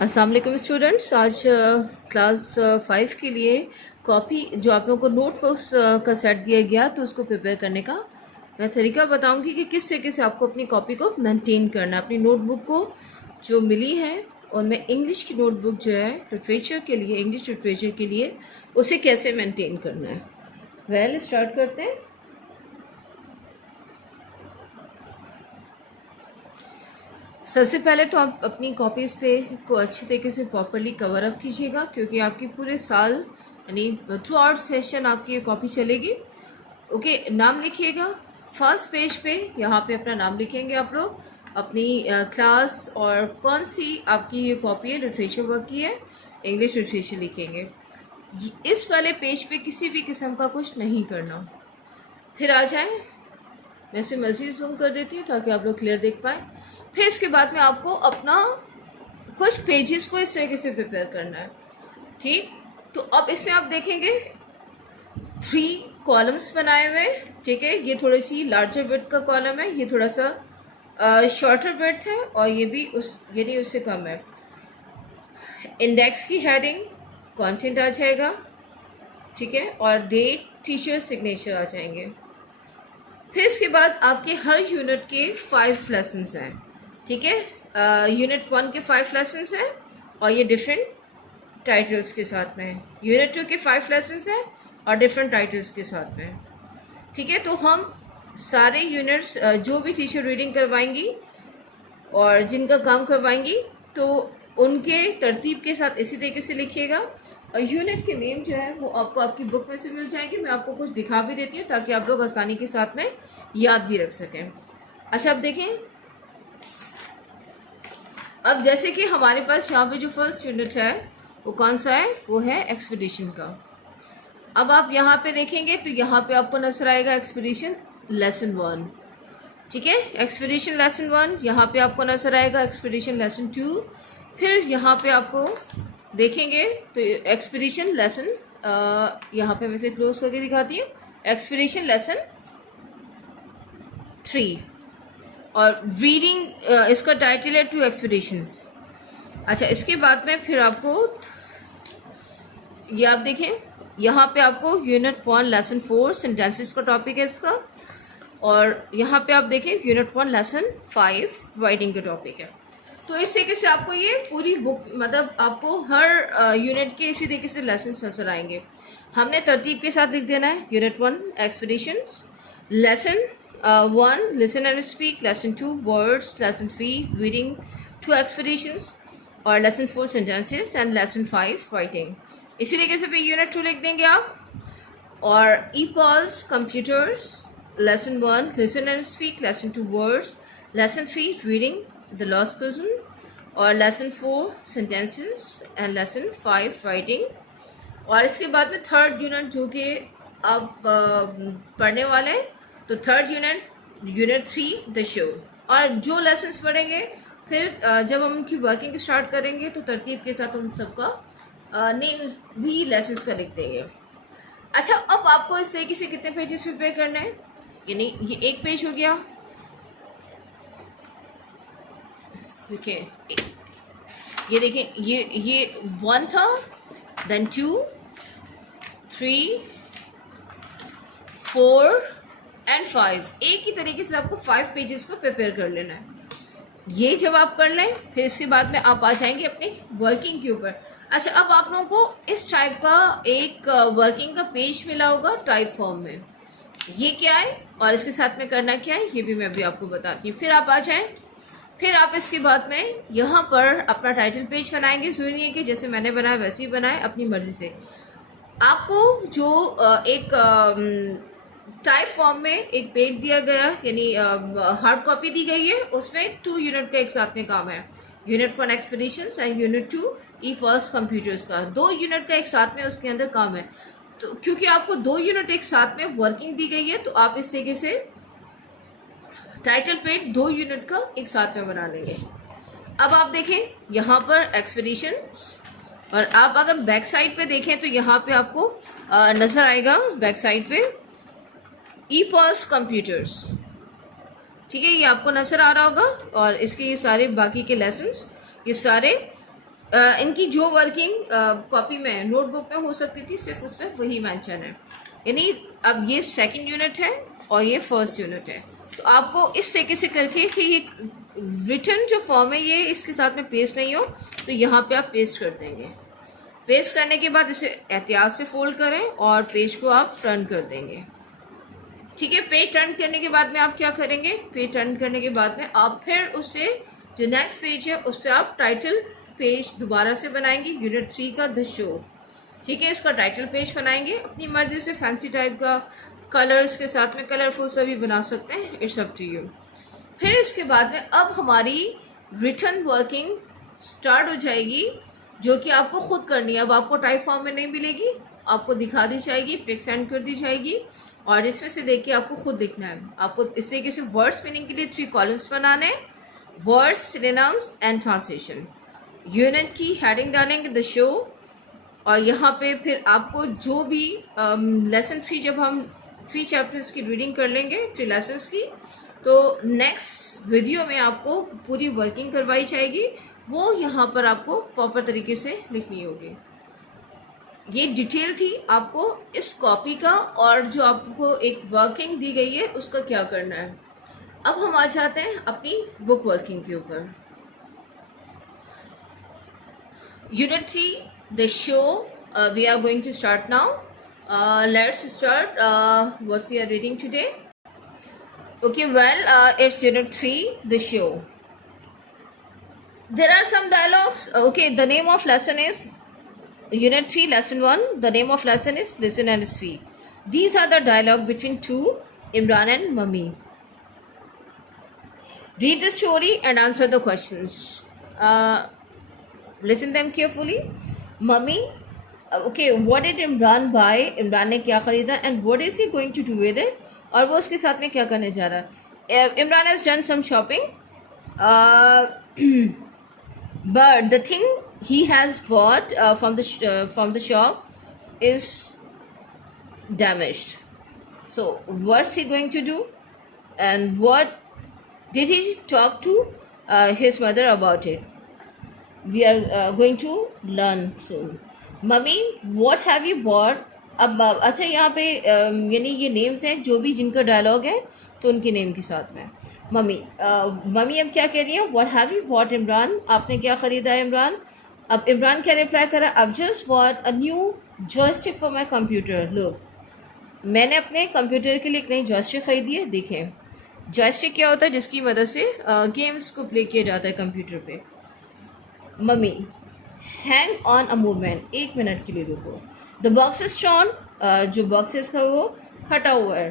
अस्सलाम वालेकुम स्टूडेंट्स। आज क्लास 5 के लिए कॉपी जो आप लोगों को नोटबुक्स का सेट दिया गया तो उसको प्रिपेयर करने का मैं तरीका बताऊंगी कि किस तरीके से आपको अपनी कॉपी को मेंटेन करना है। अपनी नोटबुक को जो मिली है उनमें इंग्लिश की नोटबुक जो है लिटरेचर के लिए, इंग्लिश लिटरेचर के लिए उसे कैसे मेंटेन करना है। वेल स्टार्ट करते हैं। सबसे पहले तो आप अपनी कॉपीज़ पे को अच्छी तरीके से प्रॉपरली कवर अप कीजिएगा, क्योंकि आपकी पूरे साल यानी थ्रू आउट सेशन आपकी ये कॉपी चलेगी। ओके, नाम लिखिएगा फर्स्ट पेज पे। यहाँ पे अपना नाम लिखेंगे आप लोग, अपनी क्लास और कौन सी आपकी ये कॉपी है लिटरेचर वर्क की है, इंग्लिश लिटरेचर लिखेंगे। इस वाले पेज पे किसी भी किस्म का कुछ नहीं करना। फिर आ जाएं, मैं इसे मज़ीद जूम कर देती हूँ ताकि आप लोग क्लियर देख पाएँ। फिर इसके बाद में आपको अपना कुछ पेजेस को इस तरीके से प्रिपेयर करना है। ठीक, तो अब इसमें आप देखेंगे 3 कॉलम्स बनाए हुए। ठीक है, ये थोड़ी सी लार्जर बिट का कॉलम है, ये थोड़ा सा शॉर्टर बिट है और ये भी यानी उससे कम है। इंडेक्स की हेडिंग कंटेंट आ जाएगा, ठीक है, और डेट, टीचर, सिग्नेचर आ जाएंगे। फिर इसके बाद आपके हर यूनिट के 5 लेसन्स हैं। ठीक है, यूनिट 1 के 5 लेसन्स हैं और ये डिफरेंट टाइटल्स के साथ में है। यूनिट 2 के 5 लेसन्स हैं और डिफरेंट टाइटल्स के साथ में है। ठीक है, तो हम सारे यूनिट्स जो भी टीचर रीडिंग करवाएंगी और जिनका काम करवाएंगी तो उनके तरतीब के साथ इसी तरीके से लिखिएगा। और यूनिट के नेम जो है वो आपको आपकी बुक में से मिल जाएंगे। मैं आपको कुछ दिखा भी देती हूँ ताकि आप लोग आसानी के साथ में याद भी रख सकें। अच्छा, अब देखें, अब जैसे कि हमारे पास यहाँ पे जो फर्स्ट यूनिट है वो कौन सा है, वो है एक्सपीडिशन का। अब आप यहाँ पे देखेंगे तो यहाँ पे आपको नजर आएगा एक्सपीडिशन लेसन 1। ठीक है, एक्सपीडिशन लेसन 1, यहाँ पे आपको नजर आएगा एक्सपीडिशन लेसन 2। फिर यहाँ पे आपको देखेंगे तो एक्सपीडिशन लेसन, यहाँ पे मैं इसे क्लोज करके दिखाती हूँ, एक्सपीडिशन लेसन 3 और रीडिंग इसका टाइटल है 2 एक्सपीडिशंस। अच्छा, इसके बाद में फिर आपको ये आप देखें, यहाँ पे आपको यूनिट 1 लेसन 4 सेंटेंसेस का टॉपिक है इसका, और यहाँ पे आप देखें यूनिट 1 लेसन 5 राइटिंग का टॉपिक है। तो इस तरीके से आपको ये पूरी बुक, मतलब आपको हर यूनिट के इसी तरीके से लेसन नजर आएंगे। हमने तरतीब के साथ लिख देना है। Unit 1 expeditions, lesson 1 listen and speak, lesson 2 words, lesson 3 reading 2 expeditions और lesson 4 sentences and lesson 5 writing. इसी तरीके से फिर यूनिट 2 लिख देंगे आप। और epals computers, lesson 1 listen and speak, lesson 2 words, lesson 3 reading the lost cousin और lesson 4 sentences and lesson 5 writing. और इसके बाद में थर्ड यूनिट जो कि आप पढ़ने वाले हैं, तो थर्ड यूनिट 3 द शो। और जो लेसन्स पढ़ेंगे फिर जब हम उनकी वर्किंग स्टार्ट करेंगे तो तरतीब के साथ उन सबका नेम भी लेसन्स का लिख देंगे। अच्छा, अब आपको इस तरीके से कितने पेजेस प्रिपेयर करना है, यानी ये एक पेज हो गया। देखिए, ये देखें, ये 1 था, देन 2 3 4 एंड 5। एक ही तरीके से आपको 5 पेजेस को प्रिपेयर कर लेना है। ये जब आप कर लें फिर इसके बाद में आप आ जाएंगे अपनी वर्किंग के ऊपर। अच्छा, अब आप लोगों को इस टाइप का एक वर्किंग का पेज मिला होगा टाइप फॉर्म में। ये क्या है और इसके साथ में करना क्या है ये भी मैं अभी आपको बताती हूँ। फिर आप आ जाएं, फिर आप इसके बाद में यहाँ पर अपना टाइटल पेज बनाएंगे। जरूरी नहीं है कि जैसे मैंने बनाया वैसे ही बनाए, अपनी मर्जी से। आपको जो एक टाइप फॉर्म में एक पेज दिया गया, यानी हार्ड कॉपी दी गई है, उसमें 2 यूनिट का एक साथ में काम है। Unit 1 expeditions and unit 2 epals computers का 2 यूनिट का एक साथ में उसके अंदर काम है। तो क्योंकि आपको 2 यूनिट एक साथ में वर्किंग दी गई है तो आप इस तरीके से टाइटल पेज 2 यूनिट का एक साथ में बना लेंगे। अब आप देखें यहाँ पर एक्सपीडिशन, और आप अगर बैक साइड पे देखें तो यहाँ पे आपको नज़र आएगा बैक साइड पे ईपॉल्स कंप्यूटर्स। ठीक है, ये आपको नज़र आ रहा होगा। और इसके ये सारे बाकी के लेसन्स ये सारे इनकी जो वर्किंग कॉपी में नोटबुक में हो सकती थी सिर्फ उस पर वही मेंशन है। यानी अब ये सेकंड यूनिट है और ये फर्स्ट यूनिट है, तो आपको इस तरीके से करके कि ये रिटर्न जो फॉर्म है ये इसके साथ में पेस्ट नहीं हो, तो यहाँ पे आप पेस्ट कर देंगे। पेस्ट करने के बाद इसे एहतियात से फोल्ड करें और पेज को आप टर्न कर देंगे। ठीक है, पेज टर्न करने के बाद में आप क्या करेंगे, पेज टर्न करने के बाद में आप फिर उससे जो नेक्स्ट पेज है उस पर आप टाइटल पेज दोबारा से बनाएंगे, यूनिट 3 का द शो। ठीक है, इसका टाइटल पेज बनाएंगे अपनी मर्जी से, फैंसी टाइप का, कलर्स के साथ में कलरफुल सभी बना सकते हैं, इट्स अप टू यू। फिर इसके बाद में अब हमारी रिटर्न वर्किंग स्टार्ट हो जाएगी, जो कि आपको खुद करनी है। अब आपको टाइप फॉर्म में नहीं मिलेगी, आपको दिखा दी जाएगी, पिक सेंड कर दी जाएगी और इसमें से देख के आपको खुद लिखना है। आपको इस तरीके से वर्ड्स मीनिंग के लिए 3 कॉलम्स बनाने हैं, words, synonyms and translation. Unit की हेडिंग डालेंगे द शो, और यहाँ पे फिर आपको जो भी लेसन 3, जब हम 3 चैप्टर्स की रीडिंग कर लेंगे, 3 लेसन्स की, तो नेक्स्ट वीडियो में आपको पूरी वर्किंग करवाई जाएगी, वो यहाँ पर आपको प्रॉपर तरीके से लिखनी होगी। ये डिटेल थी आपको इस कॉपी का, और जो आपको एक वर्किंग दी गई है उसका क्या करना है। अब हम आ जाते हैं अपनी बुक वर्किंग के ऊपर। Unit 3 the show, we are going to start now. Let's start what we are reading today. Okay, well, it's unit 3, the show. There are some dialogues. Okay, the name of lesson is unit 3, lesson 1. The name of lesson is listen and speak. These are the dialogue between two, Imran and Mummy. Read the story and answer the questions. Listen them carefully. Mummy, okay, what did Imran buy? Imran ने क्या खरीदा? And what is he going to do with it? और वो उसके साथ में क्या करने जा रहा है। Imran has done some shopping, but the thing he has bought from the shop is damaged. So what's he going to do and what did he talk to his mother about it? We are going to learn soon. Mummy, what have you bought? अब अच्छा, यहाँ पे यानी ये names हैं जो भी जिनका डायलॉग है, तो उनके नेम के साथ में। मम्मी अब क्या कह रही है? What have you bot Imran? आपने क्या ख़रीदा है इमरान? अब इमरान क्या रिप्लाई करा? I just bought a new joystick for my computer. Look, मैंने अपने कंप्यूटर के लिए एक नई जॉयस्टिक ख़रीदी है। देखें, जॉयस्टिक क्या होता है? जिसकी मदद से गेम्स को प्ले किया जाता है कंप्यूटर पे। Mummy, hang on a movement, 1 minute के लिए रुको। द बॉक्स इज टॉर्न, जो बॉक्सेस का वो हटा हुआ है।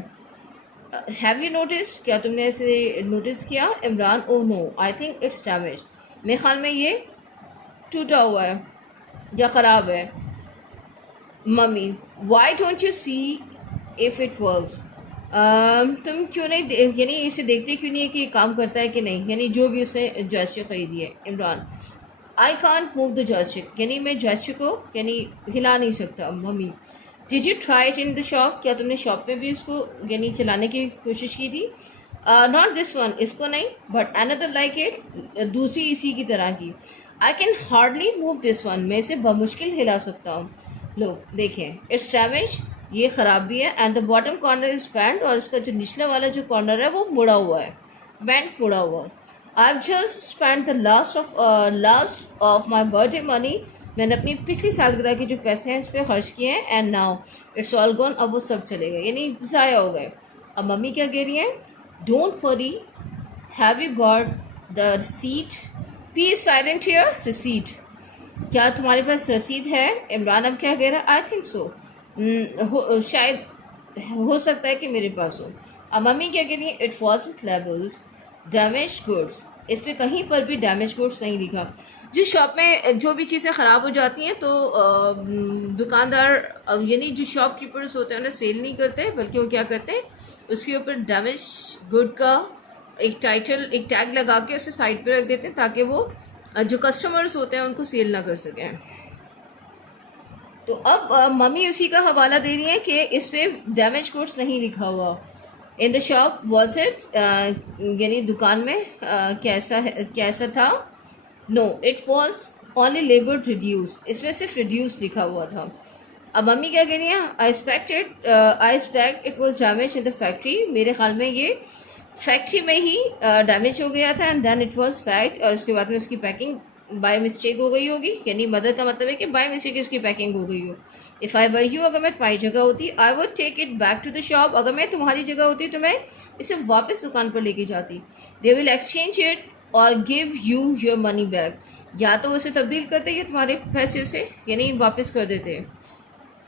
हैव यू नोटिस, क्या तुमने ऐसे नोटिस किया? Imran, oh no, I think it's damage, मेरे ख्याल में ये टूटा हुआ है या ख़राब है। Mummy, why don't you see if it works? तुम क्यों नहीं यानी इसे देखते क्यों नहीं है कि ये काम करता है कि नहीं, यानी जो भी उसने जॉयस्टिक खरीदी है। Imran, I can't move the joystick, यानी मैं जॉयस्टिक को यानी हिला नहीं सकता। Mummy, did you try it in the shop? क्या तुमने शॉप में भी इसको यानी चलाने की कोशिश की थी? नॉट दिस वन, इसको नहीं, बट अनदर लाइक इट, दूसरी इसी की तरह की। I can hardly move this one, मैं इसे बमुश्किल हिला सकता हूँ। लो देखें, इट्स डैमेज, ये ख़राब भी है। And the bottom corner is band, और इसका जो निचला वाला जो कॉर्नर है वो मुड़ा हुआ है, बैंड मुड़ा हुआ। I've just spent the last of my birthday money. मैंने अपनी पिछली सालगिरह के जो पैसे हैं इस पर खर्च किए हैं। And now it's all gone, अब वो सब चले गए, यानी ज़ाया हो गए। अब मम्मी क्या कह रही हैं? Don't worry, have you got the receipt? Please silent here. Receipt, क्या तुम्हारे पास रसीद है? इमरान अब क्या कह रहा है? आई थिंक सो, शायद हो सकता है कि मेरे पास हो। अब मम्मी क्या कह रही है? It wasn't labelled damage goods, इस पर कहीं पर भी डैमेज गुड्स नहीं लिखा। जिस शॉप में जो भी चीज़ें ख़राब हो जाती हैं तो दुकानदार यानी जो शॉपकीपर्स होते हैं उन्हें सेल नहीं करते, बल्कि वो क्या करते हैं, उसके ऊपर डैमेज गुड का एक टाइटल, एक टैग लगा के उसे साइड पे रख देते हैं, ताकि वो जो कस्टमर्स होते हैं उनको सेल ना कर सकें। तो अब मम्मी उसी का हवाला दे रही है कि इस पर डैमेज गुड्स नहीं लिखा हुआ। In the shop was it, यानी दुकान में कैसा था? No, it was only labour reduce, इसमें सिर्फ रिड्यूस लिखा हुआ था। अब मम्मी क्या कह रही हैं, I expect it was damage in the factory, मेरे ख्याल में ये फैक्ट्री में ही डैमेज हो गया था, and then it was fact, और उसके बाद में उसकी पैकिंग बाय मिस्टेक हो गई होगी, यानी मदर का मतलब है कि बाय मिस्टेक उसकी पैकिंग हो गई हो। इफ़ आई वर यू, अगर मैं तुम्हारी जगह होती, I would take it back to the shop, अगर मैं तुम्हारी जगह होती तो मैं इसे वापस दुकान पर लेके जाती। दे विल एक्सचेंज इट और give you your money back, या तो उसे तब्दील करते या तुम्हारे पैसे उसे यानी वापस कर देते।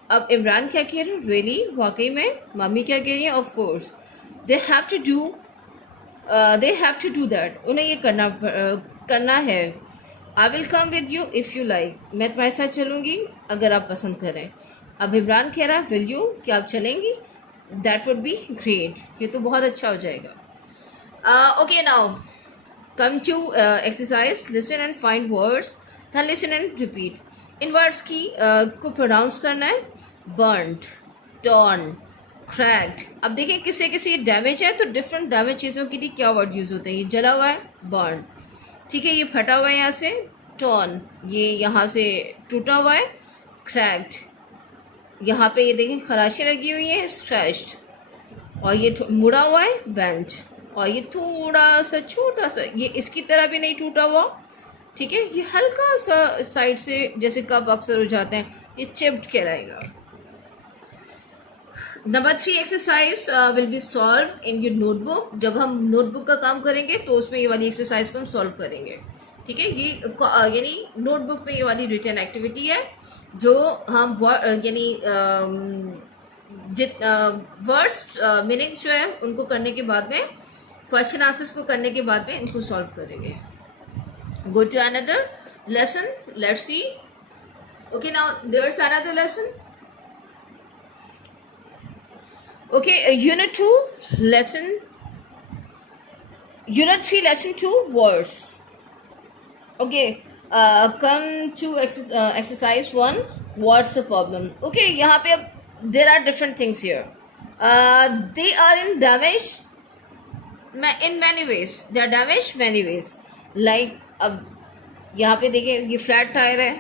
अब इमरान क्या कह रहे हैं, रियली वाकई में? मम्मी क्या कह रही है, of course they have to do that, उन्हें ये करना है। I will come with you if you like, मैं तुम्हारे साथ चलूँगी अगर आप पसंद करें। अब इमरान कह रहा है, विल यू, क्या आप चलेंगी? दैट वुड बी ग्रेट, ये तो बहुत अच्छा हो जाएगा। Okay now come to exercise, listen and find words, then listen and repeat. इन वर्ड्स की को प्रोनाउंस करना है, बर्न्ड, टॉर्न, क्रैक्ड। अब देखिए किसी किसी डैमेज है तो डिफरेंट डैमेज चीज़ों के लिए क्या वर्ड यूज़ होते हैं। ये जला हुआ है, बर्न, ठीक है, ये फटा हुआ है यहाँ से, टॉर्न, ये यहाँ से टूटा हुआ है, क्रैक्ड, यहाँ पे ये देखें खराशें लगी हुई हैं, स्क्रैच्ड, और ये मुड़ा हुआ है, बेंच, और ये थोड़ा सा छोटा सा, ये इसकी तरह भी नहीं टूटा हुआ, ठीक है, ये हल्का सा साइड से जैसे कप अक्सर हो जाते हैं, ये चिप्ड कहलाएगा। Number 3 exercise will be solve in your notebook. जब हम नोटबुक का काम करेंगे तो उसमें ये वाली एक्सरसाइज को हम सॉल्व करेंगे, ठीक है। ये यानी नोटबुक में ये वाली रिटन एक्टिविटी है जो हम यानी वर्ड्स मीनिंग्स जो है उनको करने के बाद में, क्वेश्चन आंसर्स को करने के बाद में इनको सॉल्व करेंगे। Go to another lesson, let's see. Okay, now there is another lesson. Okay, Unit 2, Unit 3, Lesson 2, words. Okay, come to exercise 1, what's the problem? Okay, यहाँ पे अब there are different things here. They are in damage in many ways. They are damaged many ways. Like अब यहाँ पे देखिए ये flat tyre है,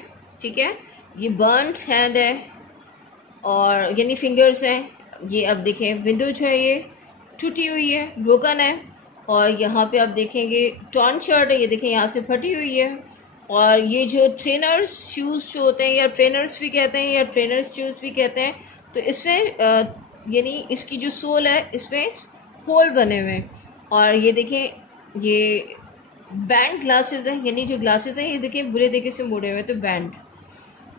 ठीक है, ये बर्न्ड हैंड है और यानी फिंगर्स हैं। ये अब देखें विंडो जो है ये टूटी हुई है, ब्रोकन है, और यहाँ पे आप देखेंगे टॉर्न शर्ट है, ये देखें यहाँ से फटी हुई है। और ये जो ट्रेनर्स शूज़ जो होते हैं, या ट्रेनर्स भी कहते हैं या ट्रेनर्स शूज़ भी कहते हैं, तो इसमें यानी इसकी जो सोल है इसमें होल बने हुए हैं। और ये देखें ये बैंड ग्लासेस हैं, यानी जो ग्लासेस हैं ये देखें बुरे तरीके से मोड़े हुए हैं, तो बैंड।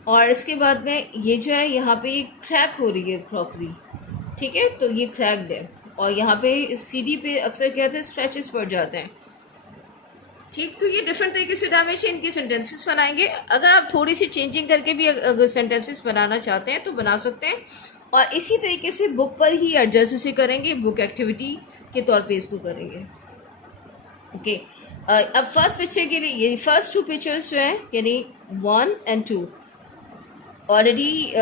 और इसके बाद में ये जो है यहाँ पे ये क्रैक हो रही है क्रॉकरी, ठीक है, तो ये क्रैक्ड है। और यहाँ पे सीडी पे अक्सर क्या होता है, स्क्रैचेस पड़ जाते हैं, ठीक। तो ये डिफरेंट तरीके से डैमेज है, इनके सेंटेंसेस बनाएंगे। अगर आप थोड़ी सी चेंजिंग करके भी अगर सेंटेंसेस बनाना चाहते हैं तो बना सकते हैं, और इसी तरीके से बुक पर ही एडजस्ट इसे करेंगे, बुक एक्टिविटी के तौर पे इसको करेंगे। ओके, अब फर्स्ट पिक्चर के लिए ये फर्स्ट 2 पिक्चर्स जो हैं यानी 1 and 2 already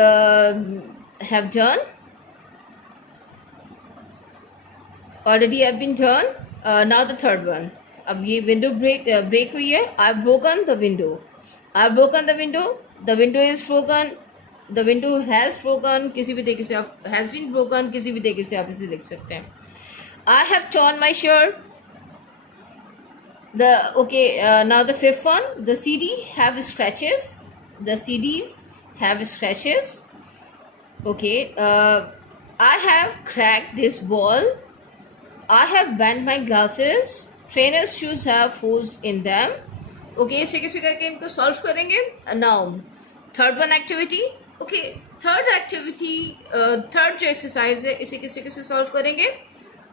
have done, already have been done. Now the third one. अब ये विंडो ब्रेक हुई है, I have broken the window, I have broken the window, the window is broken, the window has broken, किसी भी तरीके से आप has been broken किसी भी तरीके से आप इसे लिख सकते हैं। I have torn my shirt. Now the fifth one, the CD have scratches, the CDs have scratches. Okay, I have cracked this ball, I have bent my glasses, trainer's shoes have holes in them. Okay, इसे कैसे करके इनको solve करेंगे। Now third one activity. Okay, third activity, third जो exercise है इसे कैसे कैसे सॉल्व करेंगे,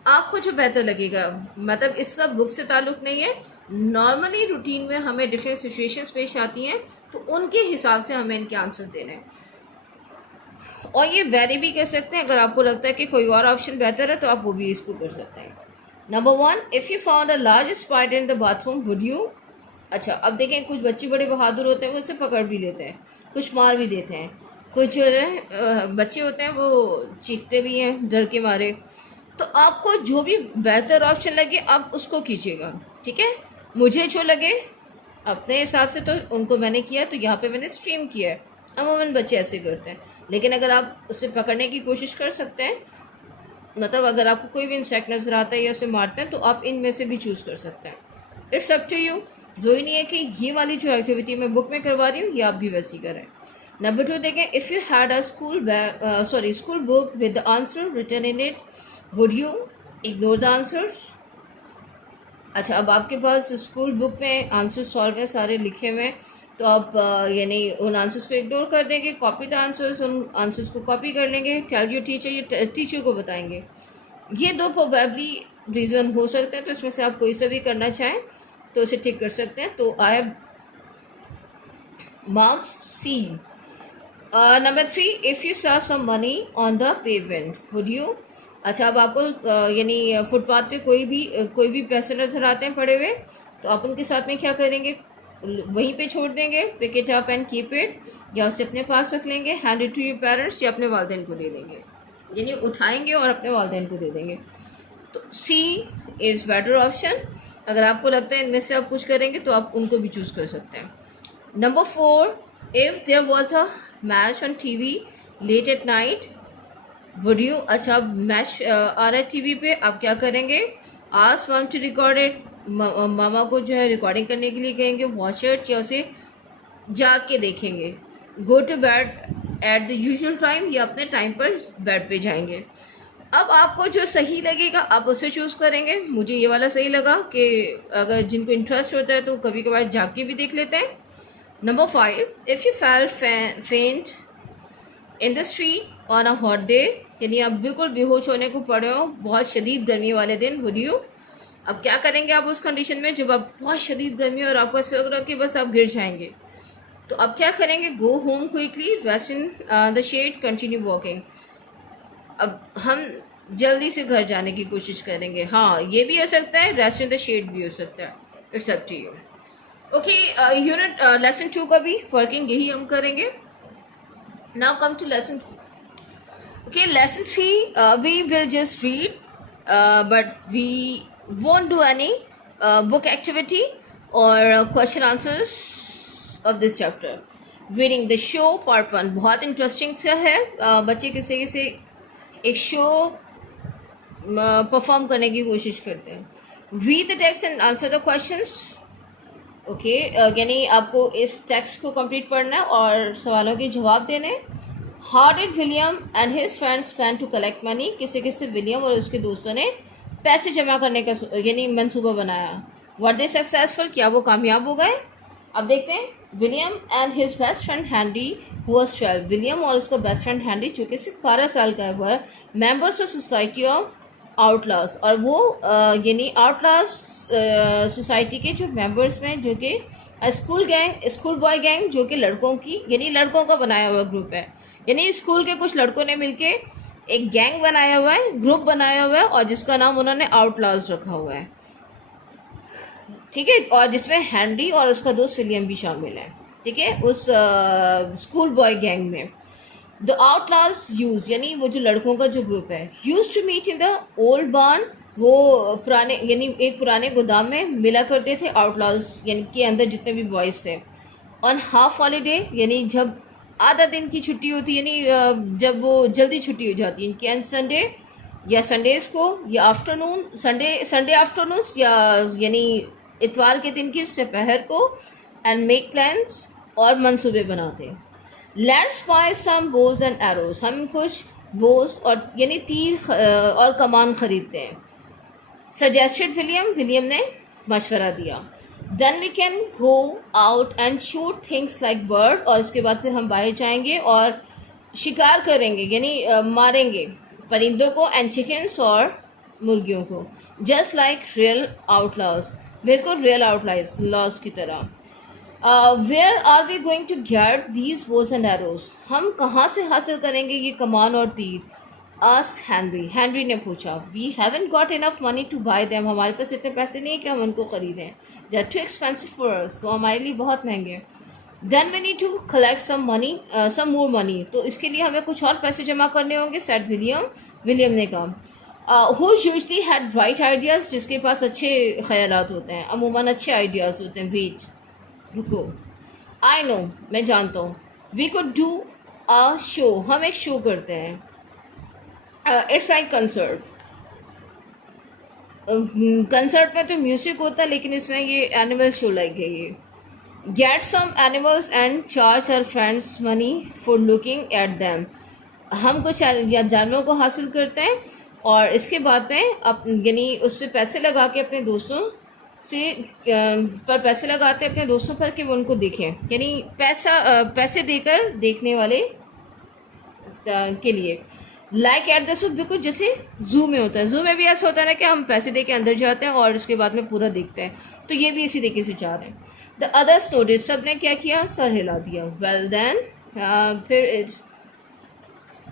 आपको जो बेहतर लगेगा। मतलब इसका बुक से ताल्लुक़ नहीं है, नॉर्मली रूटीन में हमें डिफरेंट सिचुएशंस पेश आती हैं तो उनके हिसाब से हमें इनके आंसर देने हैं। और ये वेरी भी कर सकते हैं, अगर आपको लगता है कि कोई और ऑप्शन बेहतर है तो आप वो भी इसको कर सकते हैं। Number 1, if you found a large spider in the bathroom would you. अच्छा, अब देखें कुछ बच्चे बड़े बहादुर होते हैं, वो उसे पकड़ भी लेते हैं, कुछ मार भी देते हैं, कुछ जो है बच्चे होते हैं वो चीखते भी हैं डर के मारे। तो आपको जो भी बेहतर ऑप्शन लगे आप उसको कीजिएगा, ठीक है। मुझे जो लगे अपने हिसाब से तो उनको मैंने किया, तो यहाँ पे मैंने स्ट्रीम किया है। अमूमन बच्चे ऐसे करते हैं, लेकिन अगर आप उसे पकड़ने की कोशिश कर सकते हैं, मतलब अगर आपको कोई भी इंसेक्ट नज़र आता है या उसे मारते हैं, तो आप इनमें से भी चूज़ कर सकते हैं। It's up to you. ज़रूरी नहीं है कि ये वाली जो एक्टिविटी मैं बुक में करवा रही हूँ ये आप भी वैसी करें। नंबर 2 देखें, if you had a school book with the answer written in it, would you ignore the answers? अच्छा, अब आपके पास स्कूल बुक में आंसर सॉल्व है, सारे लिखे हुए हैं, तो आप यानी उन आंसर्स को इग्नोर कर देंगे, कॉपी द आंसर्स, उन आंसर्स को कॉपी कर लेंगे, टेल योर टीचर, ये टीचर को बताएंगे। ये दो प्रोबेबली रीज़न हो सकते हैं, तो इसमें से आप कोई सा भी करना चाहें तो उसे ठीक कर सकते हैं। तो आई हैव मार्क्स सी। नंबर 3, if you saw some money on the pavement, would you? अच्छा, अब आपको यानी फुटपाथ पे कोई भी पैसे नजर आते हैं पड़े हुए, तो आप उनके साथ में क्या करेंगे? वहीं पे छोड़ देंगे, pick it up and keep it, या उसे अपने पास रख लेंगे, hand it to your parents, या अपने वालिदैन को दे देंगे, यानी उठाएंगे और अपने वालिदैन को दे देंगे। तो सी इज़ बेटर ऑप्शन। अगर आपको लगता है इनमें से आप कुछ करेंगे तो आप उनको भी चूज़ कर सकते हैं। नंबर 4, if there was a match on TV late at night, would you? अच्छा, अब मैच आ रहा है टीवी पे, आप क्या करेंगे? आस्क मम टू रिकॉर्ड इट, मामा को जो है रिकॉर्डिंग करने के लिए कहेंगे, वॉच इट, या उसे जाग के देखेंगे। Go to bed at the usual time, या अपने टाइम पर बेड पे जाएंगे। अब आपको जो सही लगेगा आप उसे चूज़ करेंगे। मुझे ये वाला सही लगा कि अगर जिनको इंटरेस्ट होता है तो कभी कभार जाग के भी देख लेते हैं। नंबर 5, इफ़ यू फेल फेंट in the street on a hot day, यानी आप बिल्कुल बेहोश होने को पड़े हो बहुत शदीद गर्मी वाले दिन, वुड यू? अब क्या करेंगे आप उस कंडीशन में जब आप बहुत शदीद गर्मी और आपको ऐसा लग रहा है कि बस आप गिर जाएंगे, तो आप क्या करेंगे? Go home quickly, rest in the shade, continue walking. अब हम जल्दी से घर जाने की कोशिश करेंगे। हाँ, ये भी हो सकता है, रेस्ट इन द शेड भी हो सकता है। It's up to you. Okay, unit lesson 2 का भी वर्किंग यही हम करेंगे। Now come to lesson. Okay, lesson 3 we will just read, but we won't do any book activity or question answers of this chapter. Reading the show part 1 बहुत interesting सा है। बच्चे किसी एक शो परफॉर्म करने की कोशिश करते हैं। Read the text and answer the questions. Okay, यानी आपको इस टेक्स्ट को कंप्लीट पढ़ना है और सवालों के जवाब देने। How did William and his friends plan to collect money, किसे विलियम और उसके दोस्तों ने पैसे जमा करने का यानी मंसूबा बनाया। वर दे सक्सेसफुल, क्या वो कामयाब हो गए? अब देखते हैं। William and his best friend handy who was 12, William और उसका बेस्ट फ्रेंड हैंडी जो कि सिर्फ 12 साल का है, वह मेंबर्स ऑफ सोसाइटी ऑफ आउटलास, और वो यानी आउटलास सोसाइटी के जो मेंबर्स में, जो कि स्कूल बॉय गैंग, जो कि लड़कों की यानी लड़कों का बनाया हुआ ग्रुप है, यानी स्कूल के कुछ लड़कों ने मिलके एक गैंग बनाया हुआ है, ग्रुप बनाया हुआ है, और जिसका नाम उन्होंने आउटलास रखा हुआ है, ठीक है, और जिसमें हैंडी और उसका दोस्त विलियम भी शामिल है, ठीक है, उस स्कूल बॉय गैंग में। द आउटलास यूज, यानी वो जो लड़कों का जो ग्रुप है, used to meet in the old barn, वो पुराने यानी एक पुराने गोदाम में मिला करते थे आउटलास यानी के अंदर जितने भी बॉयज़ थे। ऑन हाफ हॉलीडे, यानी जब आधा दिन की छुट्टी होती है, यानी जब वो जल्दी छुट्टी हो जाती है इनकी, एंड संडे या संडेज़ को, या आफ्टरनून संडे आफ्टरनून, या यानी इतवार के दिन की दोपहर को, एंड मेक प्लान्स, और मंसूबे बनाते हैं। Let's buy some bows and arrows, हम कुछ बोज और यानी तीर और कमान खरीदते हैं। सजेस्टेड विलियम ने मशवरा दिया। Then we can go out and shoot things like bird, और इसके बाद फिर हम बाहर जाएंगे और शिकार करेंगे यानी मारेंगे परिंदों को, एंड चिकन्स और मुर्गियों को, जस्ट लाइक रियल आउटलॉज, बिल्कुल रियल आउटलॉज की तरह। Where are we going to get these bows and arrows, हम कहाँ से हासिल करेंगे ये कमान और तीर? आस्क्ड हैंनरी ने पूछा। We haven't got enough money to buy them, हमारे पास इतने पैसे नहीं है कि हम उनको खरीदें। They are too expensive for us, तो हमारे लिए बहुत महंगे। Then we need to collect some more money, तो इसके लिए हमें कुछ और पैसे जमा करने होंगे, सेड विलियम ने कहा। Who usually had bright ideas, जिसके पास अच्छे ख्यालात होते हैं, अमूमन अच्छे आइडियाज़ होते हैं। वेट, रुको, आई नो, मैं जानता हूँ, we could do a show, हम एक शो करते हैं, इट्स लाइक कंसर्ट। कंसर्ट में तो म्यूज़िक होता है, लेकिन इसमें ये एनिमल शो लाइक है ये। Get some animals and charge our friends money for looking at them. हम कुछ जानवरों को हासिल करते हैं और इसके बाद में यानी उस पर पैसे लगा के अपने दोस्तों से पर पैसे लगाते हैं अपने दोस्तों पर कि वो उनको देखें, यानी पैसे देकर देखने वाले के लिए। लाइक एट द जू, बिल्कुल जैसे जू में होता है। जू में भी ऐसा होता है ना कि हम पैसे दे के अंदर जाते हैं और उसके बाद में पूरा देखते हैं, तो ये भी इसी तरीके से चाह रहे हैं। द अदर्स नोटिस, सब ने क्या किया, सर हिला दिया। वेल देन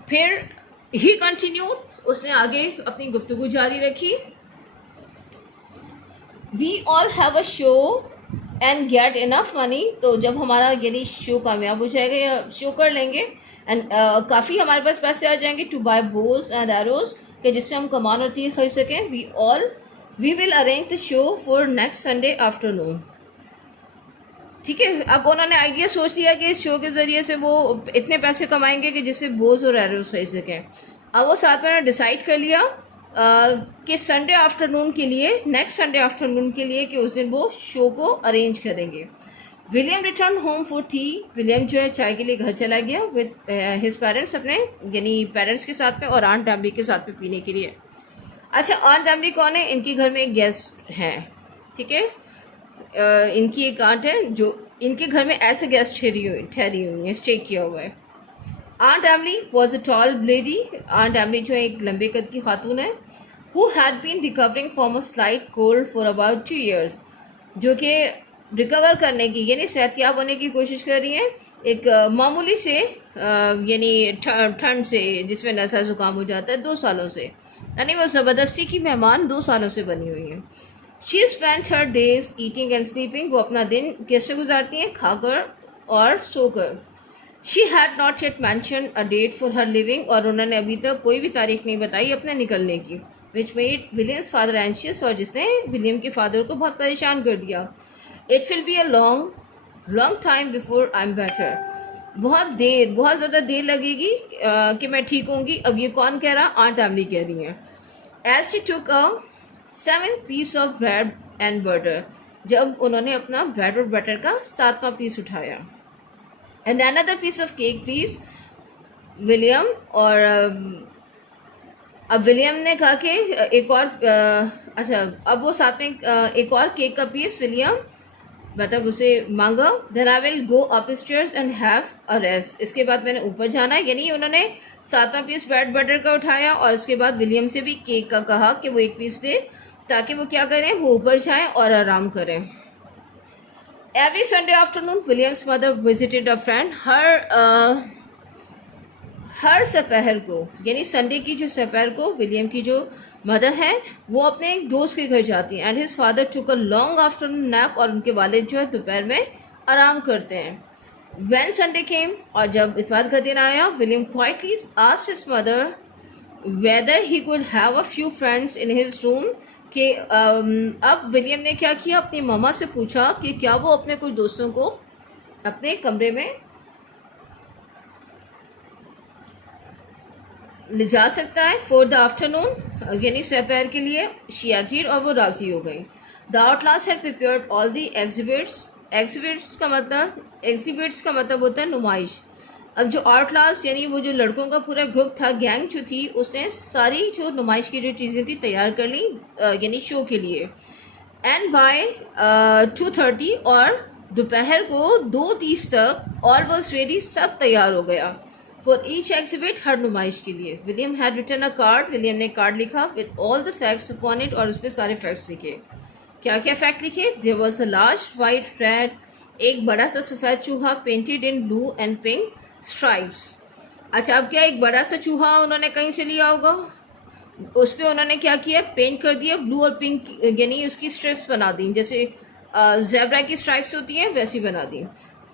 फिर ही कंटिन्यूड, उसने आगे अपनी गुफ्तगू जारी रखी। We all have a show and get enough money, तो जब हमारा यानी शो कामयाब हो जाएगा या शो कर लेंगे एंड काफ़ी हमारे पास पैसे आ जाएंगे to buy bows and arrows, कि जिससे हम कमान और तीर खरीद सकें। We will arrange the show for next Sunday afternoon. ठीक है, अब उन्होंने आइडिया सोच लिया कि इस शो के ज़रिए से वो इतने पैसे कमाएंगे कि जिससे बोझ और एरोज खरीद सकें। अब वो साथ में डिसाइड कर लिया कि संडे आफ्टरनून के लिए, नेक्स्ट संडे आफ्टरनून के लिए, कि उस दिन वो शो को अरेंज करेंगे। William return home for T, William जो है चाय के लिए घर चला गया विद हिज पेरेंट्स, अपने यानी पेरेंट्स के साथ में और आंट एमली के साथ में पीने के लिए। अच्छा, आंट एमली कौन है? इनके घर में एक गेस्ट हैं, ठीक है, इनकी एक आंट है जो इनके घर में ऐसे गेस्ट ठहरी हुई है, स्टे किया हुआ है। Aunt Emily was a tall lady, aunt Emily जो है एक लंबे कद की खातून है, who had been recovering from a slight cold for about 2 years, जो कि रिकवर करने की यानी सेहतियाब होने की कोशिश कर रही हैं एक मामूली से यानी ठंड से जिसमें नज़ा ज़ुकाम हो जाता है 2 सालों से, यानी वो ज़बरदस्ती की मेहमान 2 सालों से बनी हुई हैं। She spent her days eating and sleeping, वो अपना दिन कैसे गुजारती हैं, खाकर और सोकर। She had not yet mention a date for her leaving, और उन्होंने अभी तक कोई भी तारीख नहीं बताई अपने निकलने की, which made Williams father anxious, और जिसने विलियम के फादर को बहुत परेशान कर दिया। It will be a long time before I am better, बहुत ज़्यादा देर लगेगी कि मैं ठीक होंगी। अब ये कौन कह रहा? आंट एमली कह रही हैं। As she took a 7th piece of bread and butter, जब उन्होंने अपना ब्रेड और बटर का 7वां पीस उठाया। And another piece of cake please William, और अब विलियम ने कहा कि एक और अच्छा, अब वो साथ में एक और केक का पीस विलियम मतलब उसे मांगा। Then I will go upstairs and have a rest, इसके बाद मैंने ऊपर जाना है, यानी उन्होंने 7वां पीस ब्रेड बटर का उठाया और उसके बाद विलियम से भी केक का कहा कि वो एक पीस दे ताकि वो क्या करें, वो ऊपर जाएं और आराम करें। Every Sunday afternoon William's mother visited a friend, हर दोपहर को, यानी संडे की जो दोपहर को विलियम की जो मदर है वो अपने एक दोस्त के घर जाती हैं। And his father took a long afternoon nap, और उनके वालिद जो है दोपहर में आराम करते हैं। व्हेन संडे केम, और जब इतवार का दिन आया, William quietly asked his mother weather he could have a few friends in his room, कि अब विलियम ने क्या किया, अपनी मम्मा से पूछा कि क्या वो अपने कुछ दोस्तों को अपने कमरे में ले जा सकता है फॉर द आफ्टरनून, यानी दोपहर के लिए। शी एग्रीड, और वो राज़ी हो गई। The Outlast had prepared all the exhibits का मतलब होता है नुमाइश। अब जो आउटलास्ट यानी वो जो लड़कों का पूरा ग्रुप था, गैंग जो थी, उसने सारी जो नुमाइश की जो चीज़ें थी तैयार कर ली यानी शो के लिए। एंड बाय 2:30, और दोपहर को 2:30 तक ऑल वाज रेडी, सब तैयार हो गया फॉर ईच एग्जिबिट, हर नुमाइश के लिए। William had written a card, William ने कार्ड लिखा with all the facts upon it, और उस पर सारे फैक्ट्स लिखे। क्या क्या फैक्ट लिखे? There was a large white rat, एक बड़ा सा सफ़ेद चूहा, painted in blue and pink stripes. अच्छा, अब क्या एक बड़ा सा चूहा उन्होंने कहीं से लिया होगा, उस पर उन्होंने क्या किया, पेंट कर दिया ब्लू और पिंक, यानी उसकी स्ट्रिप्स बना दी, जैसे ज़ेब्रा की स्ट्राइप्स होती हैं वैसी बना दी।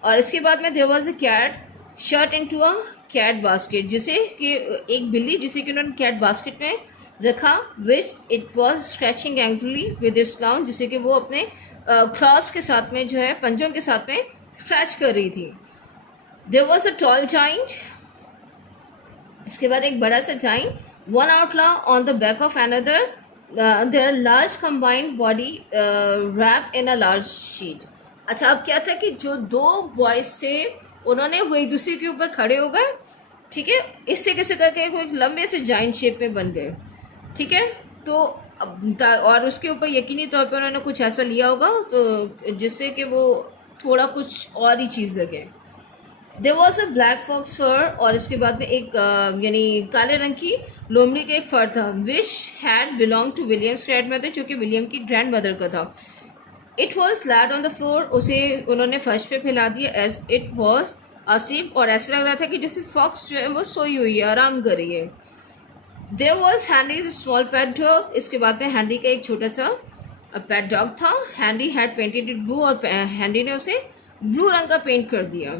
और इसके बाद में there was a cat shut into a cat basket, जिसे कि एक बिल्ली जिसे कि उन्होंने कैट बास्केट में रखा, which it was scratching angrily with its clown, जिसे कि वो अपने क्लॉस के साथ में जो है पंजों के साथ में स्क्रैच कर रही थी. There was a tall giant. इसके बाद एक बड़ा सा giant. One outlaw on the back of another. There are large combined body wrap in a large sheet. अच्छा, अब क्या था कि जो दो बॉयज थे उन्होंने वो एक दूसरे के ऊपर खड़े हो गए. ठीक है, इससे कैसे करके वो एक लंबे से जाइंट शेप में बन गए. ठीक है, तो और उसके ऊपर यकीनी तौर पर उन्होंने कुछ ऐसा लिया होगा तो जिससे कि वो थोड़ा कुछ और ही चीज़ लगे. There was a black fox fur. और इसके बाद में एक यानी काले रंग की लोमड़ी का एक फर था. Which had belong to William's grand mother, जो कि विलियम की ग्रैंड मदर का था. It was laid on the floor. उसे उन्होंने फर्श पे फैला दिया. As it was asleep. और ऐसा लग रहा था कि जैसे फॉक्स जो है वो सोई हुई है, आराम कर रही है. There was Handy's small pet dog. इसके बाद में हैंडी का एक छोटा सा पेट डॉग था. Handy had painted it blue. और हैंडी ने उसे ब्लू रंग का पेंट कर दिया.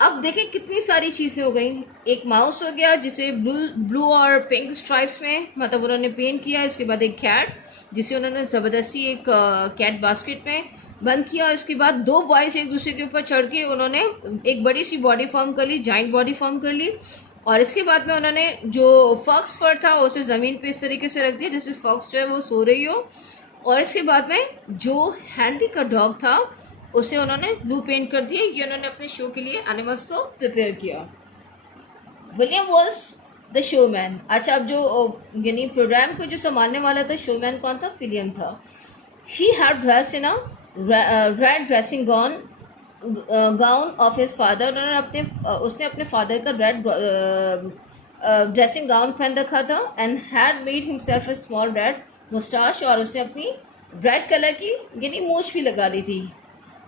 अब देखें कितनी सारी चीज़ें हो गई. एक माउस हो गया जिसे ब्लू और पिंक स्ट्राइप्स में मतलब उन्होंने पेंट किया. इसके बाद एक कैट जिसे उन्होंने ज़बरदस्ती एक कैट बास्केट में बंद किया. इसके बाद दो बॉयज़ एक दूसरे के ऊपर चढ़ के उन्होंने एक बड़ी सी बॉडी फॉर्म कर ली, जाइंट बॉडी फॉर्म कर ली. और इसके बाद में उन्होंने जो फॉक्स फर था उसे ज़मीन पे इस तरीके से रख दिया जैसे फॉक्स जो है वो सो रही हो. और इसके बाद में जो हैंडी का डॉग था उसे उन्होंने ब्लू पेंट कर दिया. ये उन्होंने अपने शो के लिए एनिमल्स को प्रिपेयर किया. William was the showman. अच्छा, अब जो यानी प्रोग्राम को जो संभालने वाला था शोमैन कौन था? विलियम था. He had dress in a red dressing gown of his father. उन्होंने उसने अपने फादर का रेड ड्रेसिंग गाउन पहन रखा था. And had made himself a small red moustache. और उसने अपनी रेड कलर की यानी मूछ भी लगा ली थी.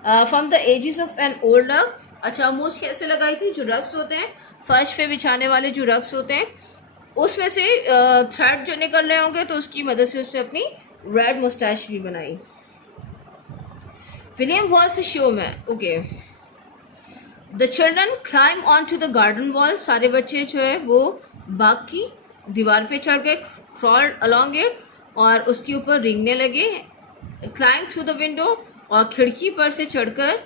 From the edges of an old rug. अच्छा, मूछ कैसे लगाई थी? जो रग्स होते हैं फर्श पे बिछाने वाले जो रग्स होते हैं उसमें से थ्रेड जो निकल रहे होंगे तो उसकी मदद से उसने अपनी रेड मुस्टैच भी बनाई. William was a showman. Okay. The children climb on to the garden wall. सारे बच्चे जो है वो बाग की दीवार पे चढ़ गए. Crawled along it. और उसके ऊपर रेंगने लगे. Climb through the window. और खिड़की पर से चढ़कर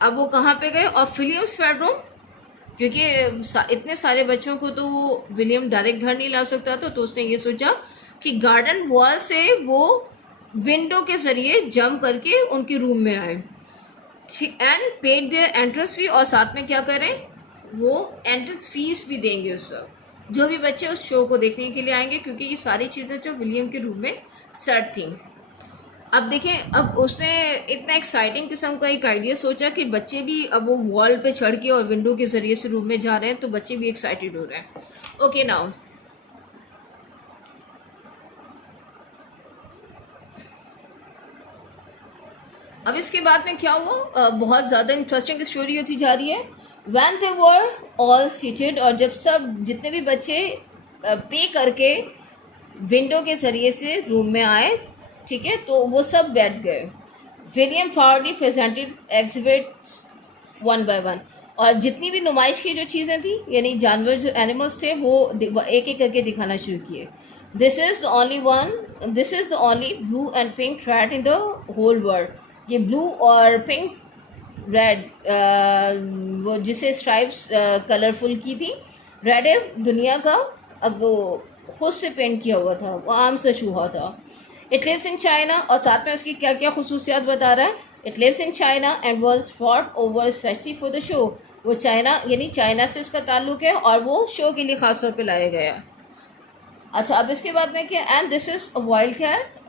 अब वो कहाँ पे गए? और विलियम्स बेडरूम. क्योंकि इतने सारे बच्चों को तो वो विलियम डायरेक्ट घर नहीं ला सकता था तो उसने ये सोचा कि गार्डन वॉल से वो विंडो के ज़रिए जंप करके उनके रूम में आए. And paid there entrance fee. और साथ में क्या करें? वो एंट्रेंस फीस भी देंगे उस वक्त जो भी बच्चे उस शो को देखने के लिए आएंगे, क्योंकि ये सारी चीज़ें जो विलियम के रूम में सेट थी. अब देखें, अब उसने इतना एक्साइटिंग किस्म का एक आइडिया सोचा कि बच्चे भी अब वो वॉल पे चढ़ के और विंडो के ज़रिए से रूम में जा रहे हैं तो बच्चे भी एक्साइटेड हो रहे हैं. ओके, नाउ अब इसके बाद में क्या हुआ? बहुत ज़्यादा इंटरेस्टिंग स्टोरी होती जा रही है. When they were all seated. और जब सब जितने भी बच्चे पे करके विंडो के ज़रिए से रूम में आए, ठीक है, तो वो सब बैठ गए. William proudly presented exhibits one by one. और जितनी भी नुमाइश की जो चीज़ें थी यानी जानवर जो एनिमल्स थे वो एक एक करके दिखाना शुरू किए. This is the only blue and pink rat in the whole world. ये ब्लू और पिंक रेड वो जिसे स्ट्राइप्स कलरफुल की थी. रेड है दुनिया का. अब वो खुद से पेंट किया हुआ था, वो आम से चूहा था. It lives in China. और साथ में उसकी क्या क्या खुसूसियात बता रहा है. It lives in China and was fought over specially for the show. वो चाइना यानी चाइना से उसका ताल्लुक है और वो शो के लिए ख़ास तौर पे लाया गया. अच्छा, अब इसके बाद में क्या? And this is a wild cat.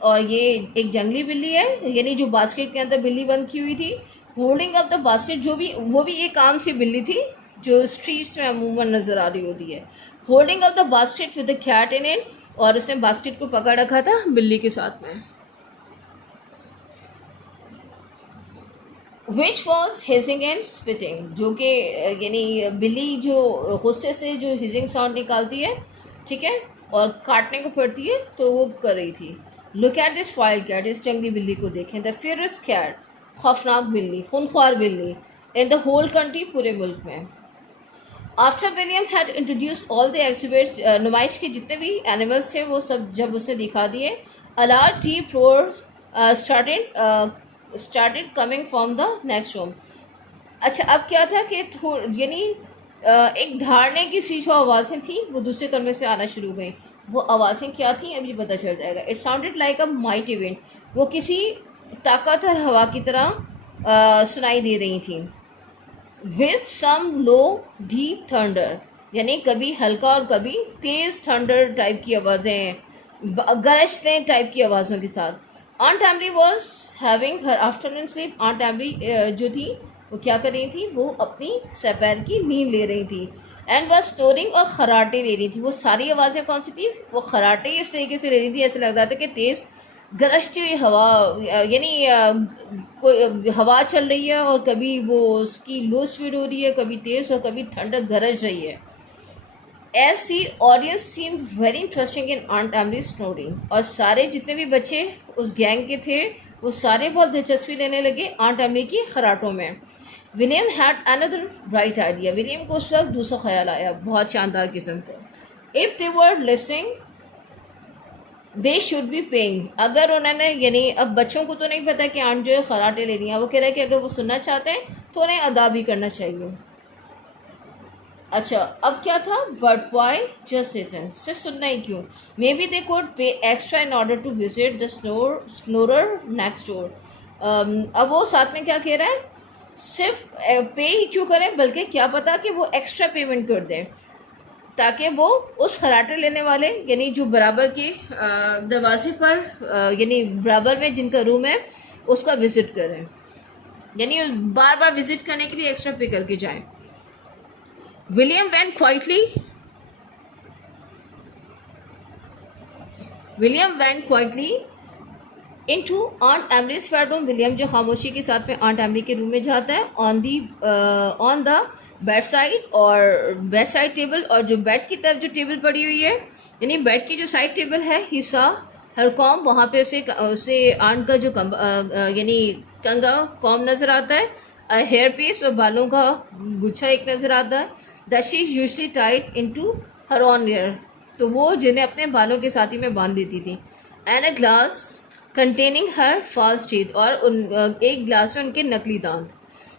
और ये एक जंगली बिल्ली है यानी जो बास्केट के अंदर बिल्ली बंद की हुई थी. Holding up the basket. वो भी एक आम सी बिल्ली थी जो स्ट्रीट्स में अमूमन नज़र आ रही होती है. Holding up the basket with the cat in it. और उसने बास्केट को पकड़ रखा था बिल्ली के साथ में. Which was hissing and spitting. जो कि यानी बिल्ली जो गुस्से से जो हिजिंग साउंड निकालती है, ठीक है, और काटने को पड़ती है तो वो कर रही थी. Look at this wild cat. इस जंगली बिल्ली को देखें. The fierce cat. खौफनाक बिल्ली, खूनख्वार बिल्ली. In the whole country. पूरे मुल्क में. After William had introduce all the exhibits. नुमाइश के जितने भी एनिमल्स थे वो सब जब उसे दिखा दिए. A large deep roar started coming from the next room. अच्छा, अब क्या था कि यानी एक धारने की सी जो आवाज़ें थी वो दूसरे कमरे से आना शुरू हो गई। वो आवाज़ें क्या थी अभी पता चल जाएगा। It sounded like a mighty wind, वो किसी ताकतवर हवा की तरह सुनाई दे रही थी। With some low deep thunder, यानी कभी हल्का और कभी तेज थंडर टाइप की आवाज़ें, गरजते टाइप की आवाज़ों के साथ। Aunt Emily was having her afternoon sleep. Aunt Emily जो थी वो क्या कर रही थी, वो अपनी दोपहर की नींद ले रही थी। एंड वह स्टोरिंग, और खराटे ले रही थी। वो सारी आवाज़ें कौन सी थी, वो खराटे इस तरीके से ले रही थी, ऐसे लग रहा था कि तेज़ गरजती हुई हवा, यानी कोई हवा चल रही है और कभी वो उसकी लो स्पीड हो रही है, कभी तेज़ और कभी ठंडक गरज रही है। As the audience seem very interesting in aunt Emily snoring, और सारे जितने भी बच्चे उस गैंग के थे वो सारे बहुत दिलचस्पी लेने लगे आंट एमली की खराटों में। William had another bright idea, William को उस वक्त दूसरा ख्याल आया, बहुत शानदार किस्म का। If they were listening they should be paying, अगर उन्होंने, यानी अब बच्चों को तो नहीं पता कि आंट जो है खराटे ले रही हैं, वो कह रहा है कि अगर वो सुनना चाहते हैं तो उन्हें अदा भी करना चाहिए। अच्छा, अब क्या था, बट वाई जस्ट लिसन, सिर्फ सुनना ही क्यों। Maybe they could pay extra in order to visit the snorer next door. अब वो साथ में क्या कह रहा है, सिर्फ पे ही क्यों करें, बल्कि क्या पता कि वो एक्स्ट्रा पेमेंट कर दें ताकि वो उस खराटे लेने वाले, यानी जो बराबर के दरवाजे पर, यानी बराबर में जिनका रूम है उसका विज़िट करें, यानी बार बार विज़िट करने के लिए एक्स्ट्रा पे करके जाएं। William went quietly into Aunt Emily's bedroom. William जो खामोशी के साथ में आंट एमली के रूम में जाता है, ऑन द बेड साइड, और बेड साइड टेबल, और जो बेड की तरफ जो टेबल पड़ी हुई है, यानी बेड की जो साइड टेबल है, ही सा हर कॉम, वहाँ पे उसे आंट का जो यानी कंगा कॉम नज़र आता है, हेयर पीस और बालों का गुच्छा एक नज़र आता है, that she is usually tied into her own hair, तो वो जिन्हें अपने बालों के साथी में बांध देती थी। And a glass containing her false teeth, और एक ग्लास में उनके नकली दांत।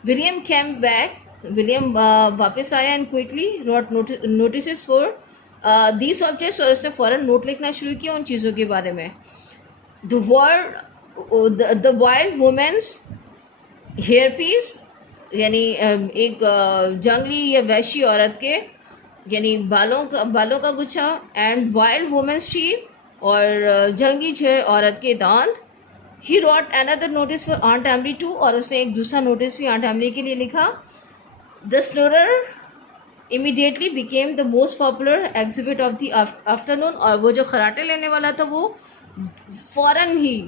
विलियम केम बैक, विलियम वापस आया and quickly wrote notices for these objects, और उसने फ़ौरन नोट लिखना शुरू किया उन चीज़ों के बारे में। The wild woman's hair piece, यानी एक जंगली या वैशी औरत के, यानी बालों का गुच्छा, एंड वाइल्ड वुमेन्स टीथ, और जंगली जो है औरत के दांत। He wrote another notice for Aunt Emily too, और उसने एक दूसरा नोटिस भी आंट एमली के लिए लिखा। The snorer immediately became the most popular exhibit of the afternoon, और वो जो खराटे लेने वाला था वो फ़ौरन ही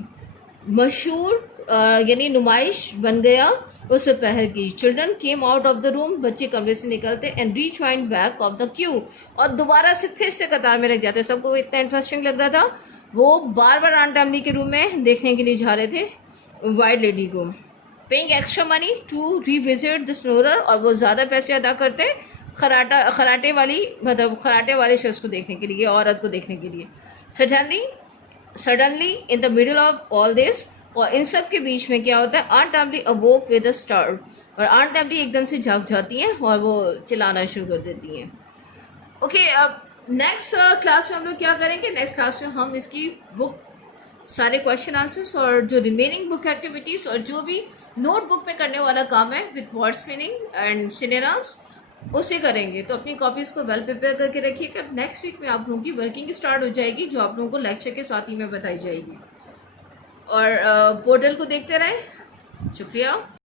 मशहूर यानी नुमाइश बन गया उस दोपहर की। Children came out of the room, बच्चे कमरे से निकलते, and reach wind back of the Q, और दोबारा से फिर से कतार में लग जाते। सबको इतना इंटरेस्टिंग लग रहा था, वो बार बार आंट एमली के रूम में देखने के लिए जा रहे थे वाइट लेडी को। Paying extra money to revisit the snorer, और वो ज़्यादा पैसे अदा करते खराटे वाले शख्स को देखने के लिए, औरत को देखने के लिए। Suddenly in the middle of all this, और इन सब के बीच में क्या होता है, aunt Emily awoke with a start, और आंट एमली एकदम से जाग जाती हैं और वो चिल्लाना शुरू कर देती हैं। ओके, अब नेक्स्ट क्लास में हम लोग क्या करेंगे, नेक्स्ट क्लास में हम इसकी बुक, सारे क्वेश्चन आंसर्स और जो रिमेनिंग बुक एक्टिविटीज़ और जो भी नोटबुक में करने वाला काम है with words meaning and synonyms, उसे करेंगे। तो अपनी कॉपीज़ को वेल प्रिपेयर करके रखिएगा। नेक्स्ट वीक में आप लोगों की वर्किंग स्टार्ट हो जाएगी, जो आप लोगों को लेक्चर के साथ ही में बताई जाएगी। और पोर्टल को देखते रहें। शुक्रिया।